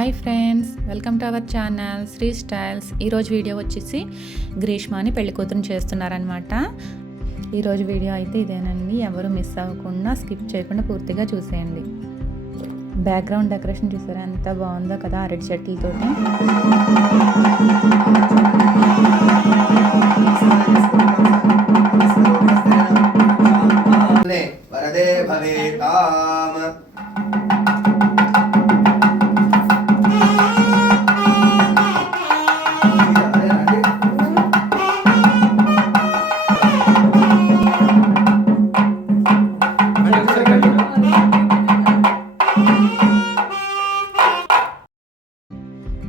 Hi friends, welcome to our channel Shri styles. ఈరోజు video వచ్చేసి గ్రీష్మాని పెళ్లి కూతురుని చేస్తున్నారనమాట. ఈరోజు వీడియో అయితే ఇదేనండి, ఎవరు మిస్ అవ్వకుండా స్కిప్ చేయకుండా పూర్తిగా చూసేయండి. బ్యాక్గ్రౌండ్ డెకరేషన్ చూసారా ఎంత బాగుందో కదా, అరటి చెట్లతోటి. వరదే భవేతాం.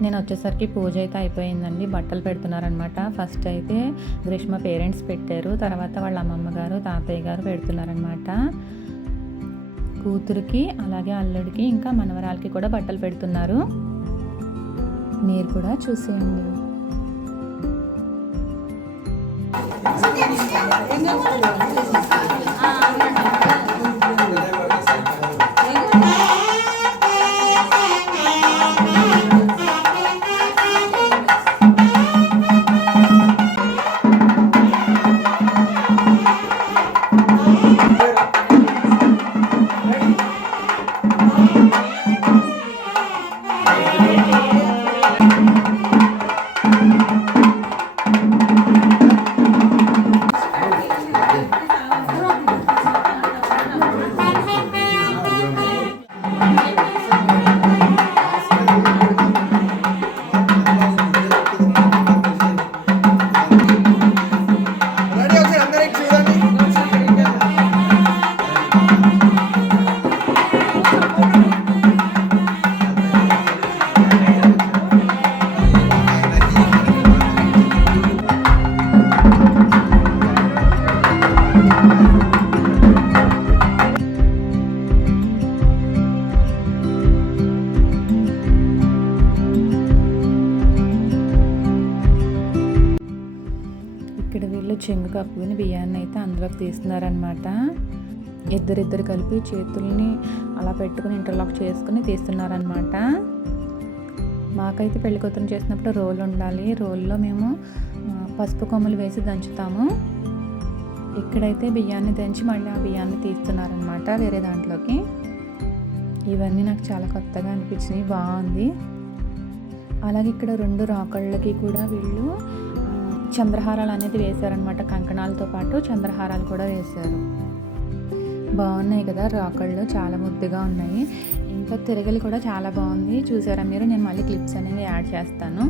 నేను వచ్చేసరికి పూజ అయితే అయిపోయిందండి. బట్టలు పెడుతున్నారనమాట. ఫస్ట్ అయితే గ్రీష్మ పేరెంట్స్ పెట్టారు, తర్వాత వాళ్ళ అమ్మమ్మ గారు తాతయ్య గారు పెడుతున్నారనమాట. కూతురికి అలాగే అల్లుడికి ఇంకా మనవరాలకి కూడా బట్టలు పెడుతున్నారు. మీరు కూడా చూసేయండి. ఇక్కడ వీళ్ళు చెంగు కప్పుకుని బియ్యాన్ని అయితే అందులోకి తీస్తున్నారనమాట. ఇద్దరిద్దరు కలిపి చేతుల్ని అలా పెట్టుకుని ఇంటర్లాక్ చేసుకుని తీస్తున్నారనమాట. మాకైతే పెళ్లి కూతురు చేసినప్పుడు రోల్ ఉండాలి. రోల్లో మేము పసుపు కొమ్ములు వేసి దంచుతాము. ఇక్కడైతే బియ్యాన్ని దంచి మళ్ళీ ఆ బియ్యాన్ని తీస్తున్నారనమాట వేరే దాంట్లోకి. ఇవన్నీ నాకు చాలా కొత్తగా అనిపించినాయి, బాగుంది. అలాగే ఇక్కడ 2 రాకళ్ళకి కూడా వీళ్ళు చంద్రహారాలు అనేది వేశారనమాట. కంకణాలతో పాటు చంద్రహారాలు కూడా వేశారు. బాగున్నాయి కదా రాకళ్ళు, చాలా ముద్దుగా ఉన్నాయి. ఇంకా తిరగలి కూడా చాలా బాగుంది. చూసారా మీరు? నేను మళ్ళీ క్లిప్స్ అనేవి యాడ్ చేస్తాను.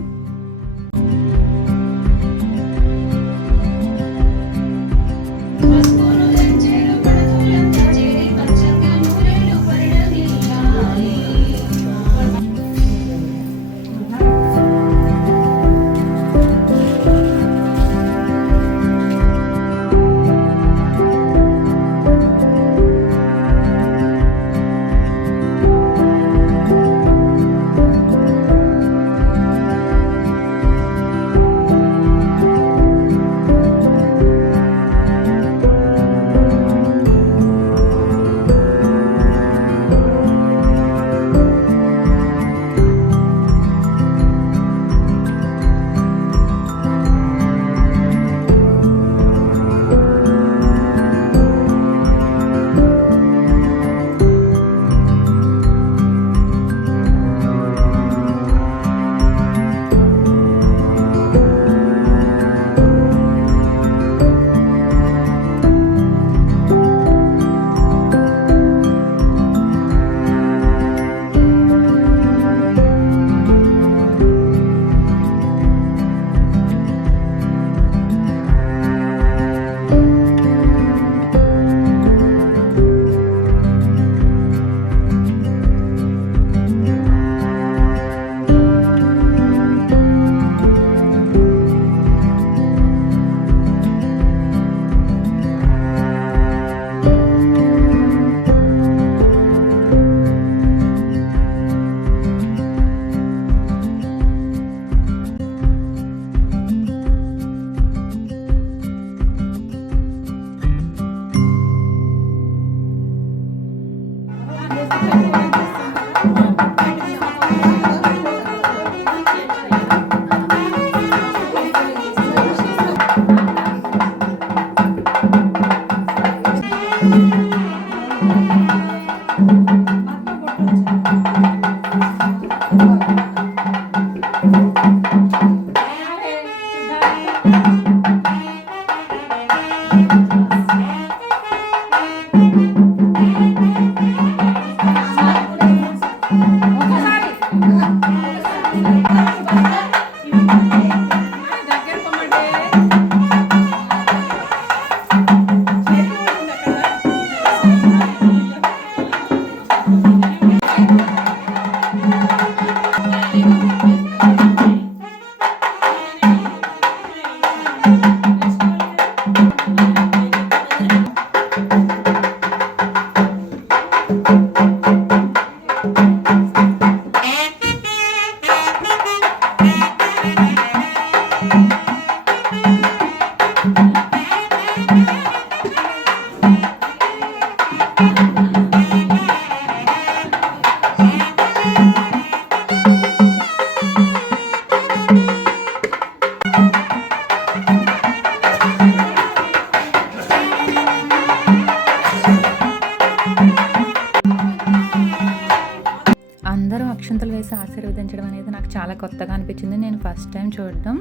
అందరూ అక్షంతలు వేసి ఆశీర్వదించడం అనేది నాకు చాలా కొత్తగా అనిపించింది. నేను ఫస్ట్ టైం చూడటం.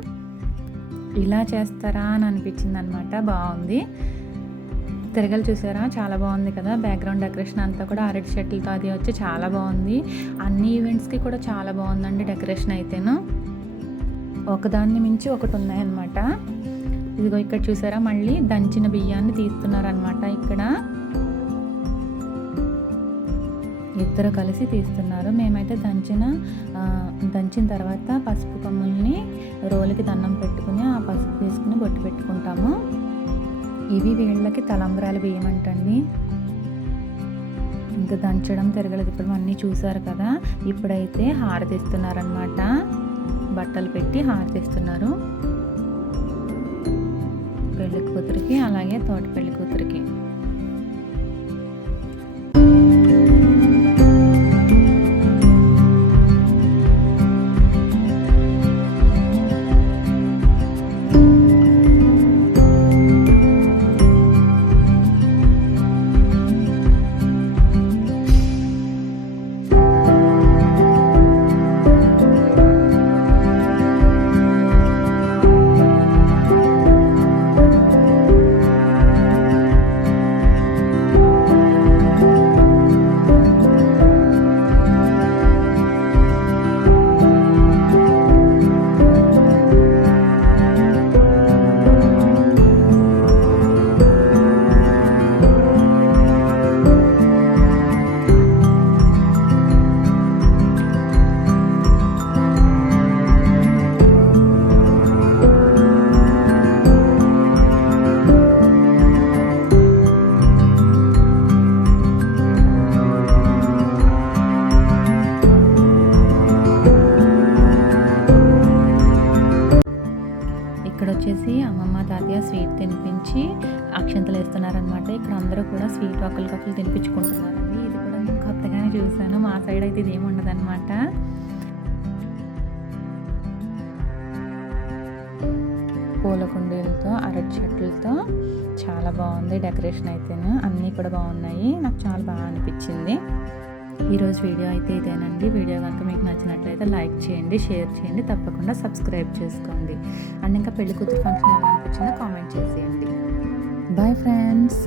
ఇలా చేస్తారా అని అనిపించింది అనమాట. బాగుంది. తిరగలు చూసారా, చాలా బాగుంది కదా. బ్యాక్గ్రౌండ్ డెకరేషన్ అంతా కూడా అరటి చెట్లతో అది వచ్చి చాలా బాగుంది. అన్ని ఈవెంట్స్కి కూడా చాలా బాగుందండి డెకరేషన్ అయితేను. ఒకదాన్ని మించి ఒకటి ఉన్నాయన్నమాట. ఇదిగో ఇక్కడ చూసారా, మళ్ళీ దంచిన బియ్యాన్ని తీస్తున్నారనమాట. ఇక్కడ ఇద్దరు కలిసి తీస్తున్నారు. మేమైతే దంచిన తర్వాత పసుపు కొమ్ముల్ని రోలుకి దండం పెట్టుకుని ఆ పసుపు తీసుకుని బొట్టు పెట్టుకుంటాము. ఇవి వీళ్ళకి తలంబ్రాల బియ్యం అంటండి. ఇంకా దంచడం, తిరగలు తిప్పడం అన్నీ చూసారు కదా. ఇప్పుడైతే హారతి ఇస్తున్నారనమాట. బట్టలు పెట్టి హారతి ఇస్తున్నారు పెళ్లి కూతురికి, అలాగే తోట పెళ్లి కూతురికి. వచ్చేసి అమ్మమ్మ తాతయ్య స్వీట్ తినిపించి అక్షంతలు వేస్తున్నారనమాట. ఇక్కడ అందరూ కూడా స్వీట్ ఒకరికొకరు తినిపించుకుంటున్నారండి. ఇది కూడా నేను కొత్తగానే చూసాను. మా సైడ్ అయితే ఇది ఏమి ఉండదన్నమాట. పూల కుండీలతో, అరటి చెట్లతో చాలా బాగుంది డెకరేషన్ అయితేను. అన్నీ కూడా బాగున్నాయి. నాకు చాలా బాగా అనిపించింది. ఈరోజు వీడియో అయితే ఇదేనండి. వీడియో కనుక మీకు నచ్చినట్లయితే లైక్ చేయండి, షేర్ చేయండి, తప్పకుండా సబ్స్క్రైబ్ చేసుకోండి. అండ్ ఇంకా పెళ్లి కూతురు ఫంక్షన్ ఎలా అనిపించిందో కామెంట్ చేసేయండి. Bye friends.